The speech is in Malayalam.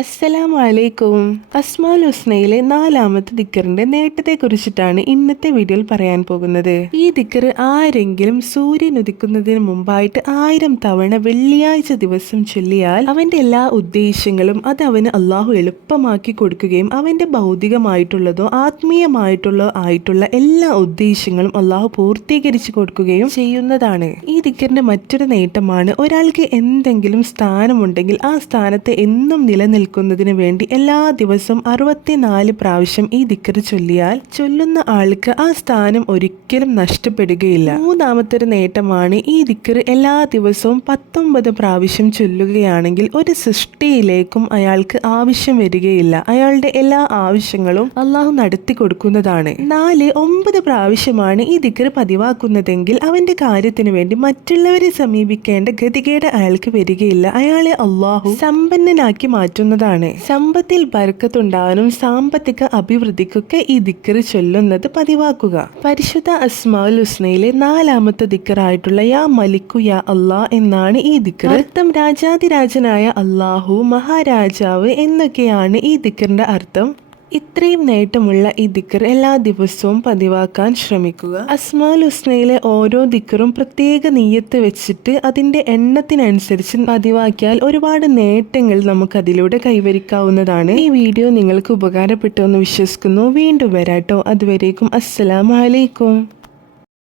അസ്സലാമു അലൈക്കും. അസ്മാഉൽ ഹുസ്നയിലെ 4-ാമത്തെ ദിക്കറിന്റെ നേട്ടത്തെ കുറിച്ചിട്ടാണ് ഇന്നത്തെ വീഡിയോയിൽ പറയാൻ പോകുന്നത്. ഈ ദിക്കർ ആരെങ്കിലും സൂര്യൻ ഉദിക്കുന്നതിന് മുമ്പായിട്ട് 1000 തവണ വെള്ളിയാഴ്ച ദിവസം ചൊല്ലിയാൽ അവന്റെ എല്ലാ ഉദ്ദേശങ്ങളും അത് അവന് അള്ളാഹു എളുപ്പമാക്കി കൊടുക്കുകയും അവന്റെ ഭൗതികമായിട്ടുള്ളതോ ആത്മീയമായിട്ടുള്ളതോ ആയിട്ടുള്ള എല്ലാ ഉദ്ദേശങ്ങളും അള്ളാഹു പൂർത്തീകരിച്ചു കൊടുക്കുകയും ചെയ്യുന്നതാണ്. ഈ ദിക്കറിന്റെ മറ്റൊരു നേട്ടമാണ് ഒരാൾക്ക് എന്തെങ്കിലും സ്ഥാനമുണ്ടെങ്കിൽ ആ സ്ഥാനത്തെ എന്നും നിലനിൽക്കുന്നതിന് വേണ്ടി എല്ലാ ദിവസവും 64 പ്രാവശ്യം ഈ ദിക്ർ ചൊല്ലിയാൽ ചൊല്ലുന്ന ആൾക്ക് ആ സ്ഥാനം ഒരിക്കലും നഷ്ടപ്പെടുകയില്ല. 3-ാമത്തെ ഒരു നേട്ടമാണ് ഈ ദിക്ർ എല്ലാ ദിവസവും 19 പ്രാവശ്യം ചൊല്ലുകയാണെങ്കിൽ ഒരു സൃഷ്ടിയിലേക്കും അയാൾക്ക് ആവശ്യം വരികയില്ല. അയാളുടെ എല്ലാ ആവശ്യങ്ങളും അള്ളാഹു നടത്തി കൊടുക്കുന്നതാണ്. 9 പ്രാവശ്യമാണ് ഈ ദിക്ർ പതിവാക്കുന്നതെങ്കിൽ അവന്റെ കാര്യത്തിന് വേണ്ടി മറ്റുള്ളവരെ സമീപിക്കേണ്ട ഗതികേട് അയാൾക്ക് വരികയില്ല. അയാളെ അള്ളാഹു സമ്പന്നനാക്കി മാറ്റുന്നതാണ്. സമ്പത്തിൽ ബർക്കത്തുണ്ടാകാനും സാമ്പത്തിക അഭിവൃദ്ധിക്കൊക്കെ ഈ ദിക്ർ ചൊല്ലുന്നത് പതിവാക്കുക. പരിശുദ്ധ അസ്മാഉൽ ഹുസ്നയിലെ 4-ാമത്തെ ദിക്റായിട്ടുള്ള യാ മലിക്കു യാ അല്ലാ എന്നാണ് ഈ ദിക്ർ. അർത്ഥം രാജാതിരാജനായ അള്ളാഹു, മഹാരാജാവ് എന്നൊക്കെയാണ് ഈ ദിക്റിന്റെ അർത്ഥം. ഇത്രയും നേട്ടമുള്ള ഈ ദിക്ർ എല്ലാ ദിവസവും പതിവാക്കാൻ ശ്രമിക്കുക. അസ്മാഉൽ ഹുസ്നയിലെ ഓരോ ദിക്റും പ്രത്യേക നിയ്യത്ത് വെച്ചിട്ട് അതിന്റെ എണ്ണത്തിനനുസരിച്ച് പതിവാക്കിയാൽ ഒരുപാട് നേട്ടങ്ങൾ നമുക്ക് അതിലൂടെ കൈവരിക്കാവുന്നതാണ്. ഈ വീഡിയോ നിങ്ങൾക്ക് ഉപകാരപ്പെട്ടു എന്ന് വിശ്വസിക്കുന്നു. വീണ്ടും വരാട്ടോ. അതുവരേക്കും അസ്സലാമു അലൈക്കും.